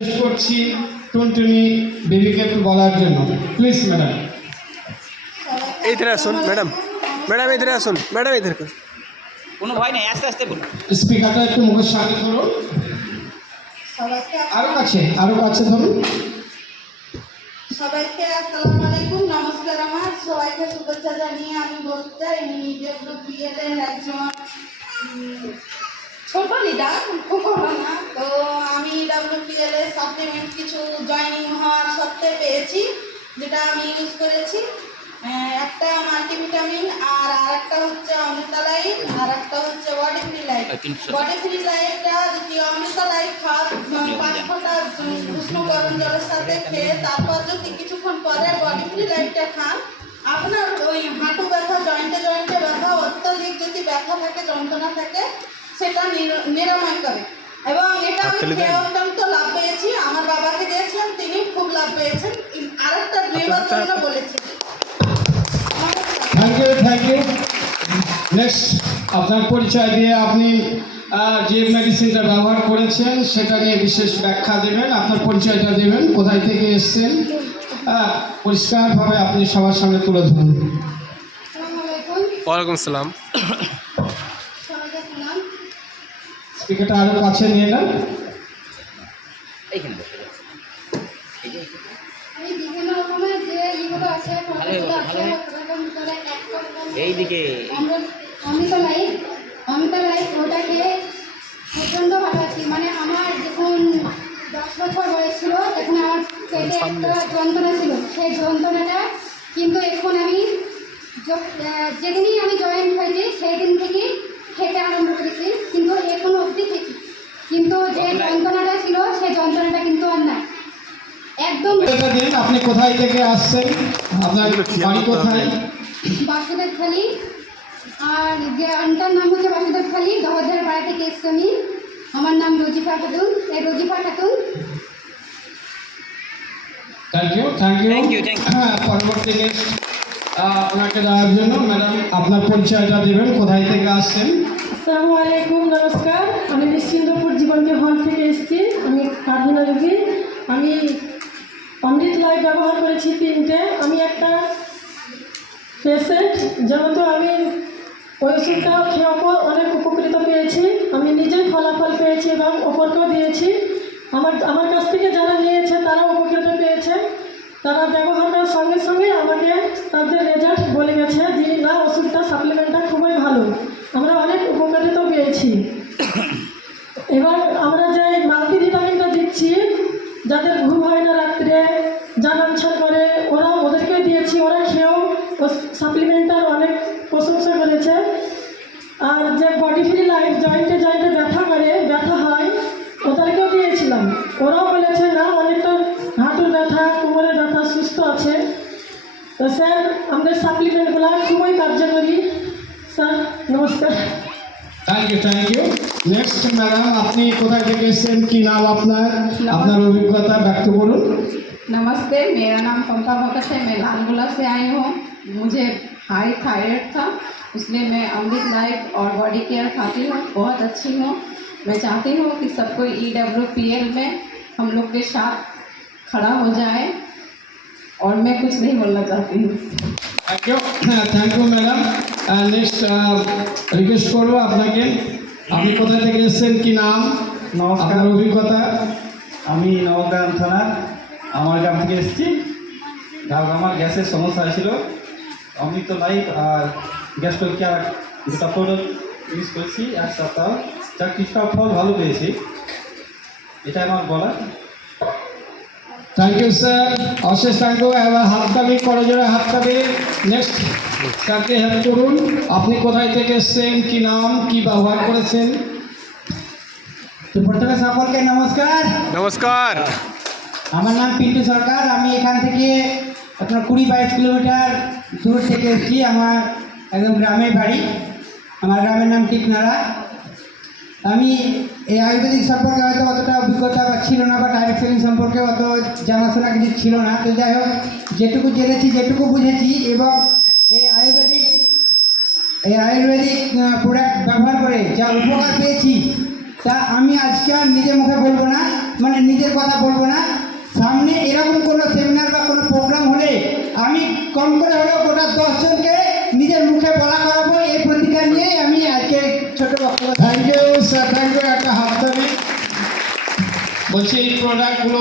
করছি টুনটুনি বেবিকে একটু বলার জন্য, প্লিজ ম্যাডাম। इधर আসুন ম্যাডাম, ম্যাডাম इधर আসুন, ম্যাডাম इधर কোনো ভয় নেই, আস্তে আস্তে বলুন। স্পিকারটা একটু মুখের সামনে ধরুন, আরো কাছে ধরুন। সবাইকে আসসালামু আলাইকুম, নমস্কার। আমার সবাইকে শুভেচ্ছা জানিয়ে আমি বলতে চাই বিএড এর একজন ছোট লিডার না। তো আমি ডাব্লিউপিএল এর সাপ্লিমেন্ট কিছু জয়েনিং হওয়ার সত্ত্বে পেয়েছি, যেটা আমি ইউজ করেছি। একটা মাল্টিভিটামিন আর আরেকটা হচ্ছে অমৃতা লাইফ, আর একটা হচ্ছে body free life. Body free লাইফটা যদি অমৃতা লাইফ খান 5 ঘন্টা উষ্ণ গরম জলের সাথে খেয়ে তারপর যদি কিছুক্ষণ পরে বডি ফ্রি লাইফটা খান, আপনার ওই হাঁটু ব্যথা, জয়েন্টে ব্যথা, অত্যধিক যদি ব্যথা থাকে, যন্ত্রণা থাকে, সেটা নিরাময় করে। এবং এটা আমি খেয়ে অত্যন্ত লাভ পেয়েছি। আমার বাবাকে দিয়েছিলাম, তিনি খুব লাভ পেয়েছেন। আরেকটা নেবার জন্য বলেছি। Thank you. নেক্সট আপনার পরিচয় দিয়ে আপনি যে মেডিসিনটা ব্যবহার করেছেন সেটা নিয়ে বিশেষ ব্যাখ্যা দেবেন, আপনার পরিচয়টা দেবেন, কোথায় থেকে এসছেন, পরিষ্কারভাবে আপনি সবার সামনে তুলে ধরুন। ওয়ালাইকুম আসসালাম। স্পিকারটা আরো কাছে নিয়ে নেন। এইখানে বসে যাও। এই যে আমি বিভিন্ন রকমের যে ইগুলো আছে এইদিকে অমৃতা লাইফ ওটাকে প্রচণ্ড ভালো আছি। মানে আমার যখন 10 বছর বয়স ছিল তখন আমার পেটে একটা যন্ত্রণা ছিল, সেই যন্ত্রণাটা কিন্তু এখন আমি যেদিনই আমি জয়েন হয়েছি সেই দিন থেকেই খেতে আরম্ভ করেছি, কিন্তু এখন অবধি খেয়েছি, কিন্তু যে যন্ত্রণাটা ছিল সেই যন্ত্রণাটা কিন্তু আর নাই একদম। আপনি কোথায় থেকে আসছেন, আপনার বাড়ি কোথায়? বাসুদেব খালি, আর গ্রামটার নাম হচ্ছে বাসুদেব খালি। দহদের পাড়া থেকে এসছি আমি। আমার নাম Rojifa Khatun. Thank you. Thank you. হ্যাঁ, পরবর্তী ওনাকে দেওয়ার জন্য ম্যাডাম আপনার পরিচয়টা দেবেন, কোথায় থেকে আসছেন? আসসালামু আলাইকুম, নমস্কার। আমি নিশ্চিন্তপুর জীবনকে হল থেকে এসেছি। আমি কার্দিনা রোগী। আমি অমৃত লাইফ ব্যবহার করেছি 3টে। আমি একটা পেশেন্ট, যেহেতু আমি ওই ওষুধটা খেয়ে অনেক উপকৃত পেয়েছি। আমি নিজেই ফলাফল পেয়েছি এবং অপরকেও দিয়েছি। আমার কাছ থেকে যারা নিয়েছে তারা উপকৃত পেয়েছে। তারা ব্যবহার করার সঙ্গে সঙ্গে আমাকে তাদের রেজাল্ট বলে গেছে যে না, ওষুধটা সাপ্লিমেন্টটা খুবই ভালো। আমরা অনেক উপকৃত পেয়েছি। এবার আমরা যে মাল্টিভিটামিনটা দিচ্ছি, যাদের ঘুম হয় না রাত্রে, জানানছাড় করে, ওদেরকে দিয়েছি। ওরা খেয়েও সাপ্লিমেন্টটার অনেক প্রশংসা করেছে। আর যে বডি ফ্রি লাইফ জয়েন্টে ব্যথা হয়, ওদেরকেও দিয়েছিলাম। ওরাও বলেছে না, অনেকটা হাঁটুর ব্যথা, কোমরের ব্যথা সুস্থ আছে। তো স্যার, আমাদের সাপ্লিমেন্টগুলো খুবই কার্যকরী। স্যার নমস্কার। Thank you. নেক্সট ম্যাডাম, আপনি কোথায় থেকে এসেছেন, কি নাম আপনার অভিজ্ঞতা ব্যক্ত করুন। नमस्ते, मेरा नाम पंपा भगत है। मैं लालगुला से आई हूँ। मुझे हाई थायराइड था, इसलिए मैं अमृत लाइफ और बॉडी केयर खाती हूँ, बहुत अच्छी हूँ। मैं चाहती हूँ कि सबको EWPL में हम लोग के साथ खड़ा हो जाए, और मैं कुछ नहीं बोलना चाहती हूँ। Thank you madam. Next request করবো আপনাকে, আপনি কোথায় থেকে এসেছেন, কি নাম, নমস্কার, আপনার অভিজ্ঞতা। আমি নবগ্রাম থানার আমার গ্রাম থেকে এসেছি। আমার গ্যাসের সমস্যা হয়েছিল। অমৃত লাইফ আর গ্যাস্ট্রো কেয়ার দুটো প্রোডাক্ট ইউজ করেছি এক সপ্তাহ, যা কিছুটা ফল ভালো পেয়েছি। এটা আমার বলার। থ্যাংক ইউ স্যার, অশেষ থ্যাংক ইউ। এবার হাততালি করে জোরে হাততালি। নেক্সট স্যারকে হেল্প করুন। আপনি কোথায় থেকে এসেছেন, কি নাম, কি ব্যবহার করেছেন? তো প্রথমে সকলকে নমস্কার। নমস্কার। আমার নাম পিন্টু সরকার। আমি এখান থেকে আপনার 20-22 কিলোমিটার দূর থেকে এসেছি। আমার একদম গ্রামের বাড়ি। আমার গ্রামের নাম টিকনাড়া। আমি এই আয়ুর্বেদিক সম্পর্কে হয়তো অতটা অভিজ্ঞতা ছিল না, বা ডাইরেকশন সম্পর্কে অত জানাশোনা কিছু ছিল না। তো যাই হোক, যেটুকু জেনেছি, যেটুকু বুঝেছি, এবং এই আয়ুর্বেদিক প্রোডাক্ট ব্যবহার করে যা উপকার পেয়েছি, তা আমি আজকে আর নিজে মুখে বলবো না। মানে নিজের কথা বলবো না, সামনে এরকম কোনো সেমিনার বা কোনো প্রোগ্রাম হলে আমি কম করে হলেও গোটা 10 জনকে নিজের মুখে বলা করাবো, এই প্রতিজ্ঞা নিয়ে আমি আজকে ছোট বক্তব্য। Thank you sir, thank you, একটা হাততালি। বলছি এই প্রোডাক্টগুলো